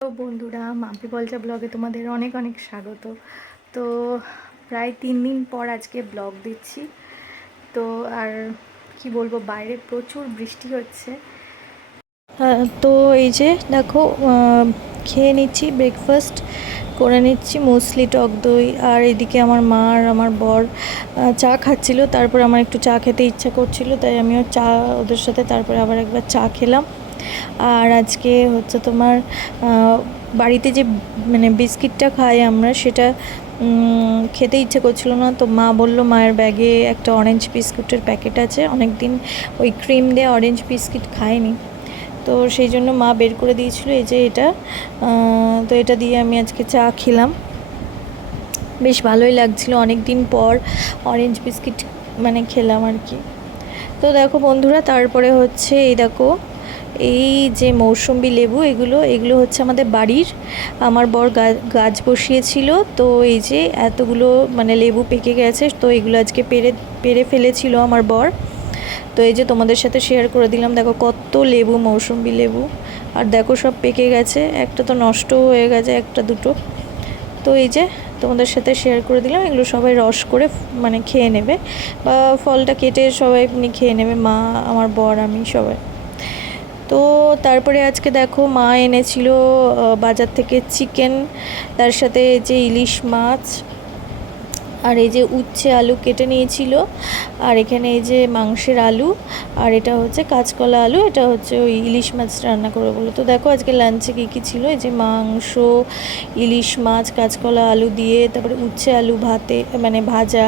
তো বন্ধুরা, মাম্পি পলচা ব্লগে তোমাদের অনেক অনেক স্বাগত। তো প্রায় 3 দিন পর আজকে ব্লগ দিচ্ছি। তো আর কি বলবো, বাইরে প্রচুর বৃষ্টি হচ্ছে। তো এই যে দেখো, খেয়ে নিচ্ছি, ব্রেকফাস্ট করে নিচ্ছি, মুসলি, টক দই। আর এদিকে আমার মা আর আমার বর চা খাচ্ছিল। তারপর আমার একটু চা খেতে ইচ্ছা করছিল, তাই আমিও চা ওদের সাথে তারপরে আবার একবার চা খেলাম। আর আজকে হচ্ছে তোমার বাড়িতে যে বিস্কিটটা খাই আমরা, সেটা খেতে ইচ্ছে করছিল না। তো মা বলল, মায়ের ব্যাগে একটা অরেঞ্জ বিস্কুটের প্যাকেট আছে, অনেক দিন ওই ক্রিম দিয়ে অরেঞ্জ বিস্কিট খাইনি। তো সেই জন্য মা বের করে দিয়েছিল এই যে এটা। তো এটা দিয়ে আমি আজকে চা খেলাম, বেশ ভালোই লাগছিল। অনেক দিন পর অরেঞ্জ বিস্কিট খেলাম আর কি। তো দেখো বন্ধুরা, তারপরে হচ্ছে এই দেখো, এই যে মৌসুম্বি লেবু, এগুলো হচ্ছে আমাদের বাড়ির। আমার বর গাছ বসিয়েছিল। তো এই যে এতগুলো লেবু পেকে গেছে, তো এগুলো আজকে পেরে ফেলেছিল আমার বর। তো এই যে তোমাদের সাথে শেয়ার করে দিলাম। দেখো কত লেবু, মৌসুম্বি লেবু। আর দেখো সব পেকে গেছে, একটা তো নষ্ট হয়ে গেছে, একটা দুটো। তো এই যে তোমাদের সাথে শেয়ার করে দিলাম। এগুলো সবাই রস করে খেয়ে নেবে, বা ফলটা কেটে সবাই খেয়ে নেবে, মা, আমার বর, আমি সবাই। তো তারপরে আজকে দেখো, মা এনেছিল বাজার থেকে চিকেন, তার সাথে যে ইলিশ মাছ, আর এই যে উচ্ছে আলু কেটে নিয়েছিল, আর এখানে এই যে মাংসের আলু, আর এটা হচ্ছে কাঁচকলা আলু, এটা হচ্ছে ওই ইলিশ মাছ রান্না করে বলো। তো দেখো আজকে লাঞ্চে কী কী ছিল, এই যে মাংস, ইলিশ মাছ, কাঁচকলা আলু দিয়ে, তারপরে উচ্ছে আলু ভাতে ভাজা।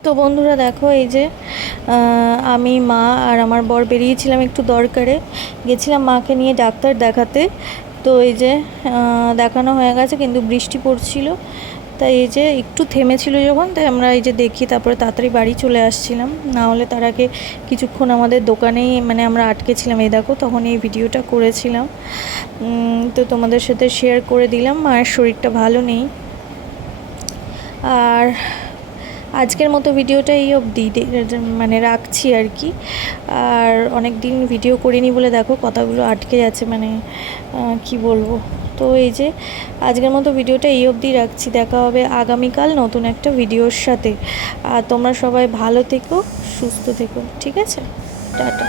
তো বন্ধুরা দেখো, এই যে আমি, মা আর আমার বর বেরিয়েছিলাম একটু দরকারে, গেছিলাম মাকে নিয়ে ডাক্তার দেখাতে। তো এই যে দেখানো হয়ে গেছে, কিন্তু বৃষ্টি পড়ছিল, তাই এই যে একটু থেমেছিল যখন, তাই আমরা এই যে দেখি, তারপরে তাড়াতাড়ি বাড়ি চলে আসছিলাম। না হলে তার আগে কিছুক্ষণ আমাদের দোকানেই আমরা আটকে ছিলাম। এই দেখো, তখন এই ভিডিওটা করেছিলাম। তো তোমাদের সাথে শেয়ার করে দিলাম। মায়ের শরীরটা ভালো নেই। আর আজকের মতো ভিডিওটা এই অবধি রাখছি আর কি। আর অনেক দিন ভিডিও করিনি বলে দেখো কথাগুলো আটকে যাচ্ছে, কি বলবো। তো এই যে আজকের মতো ভিডিওটা এই অবধি রাখছি। দেখা হবে আগামীকাল নতুন একটা ভিডিওর সাথে। আর তোমরা সবাই ভালো থেকো, সুস্থ থেকো, ঠিক আছে? টাটা।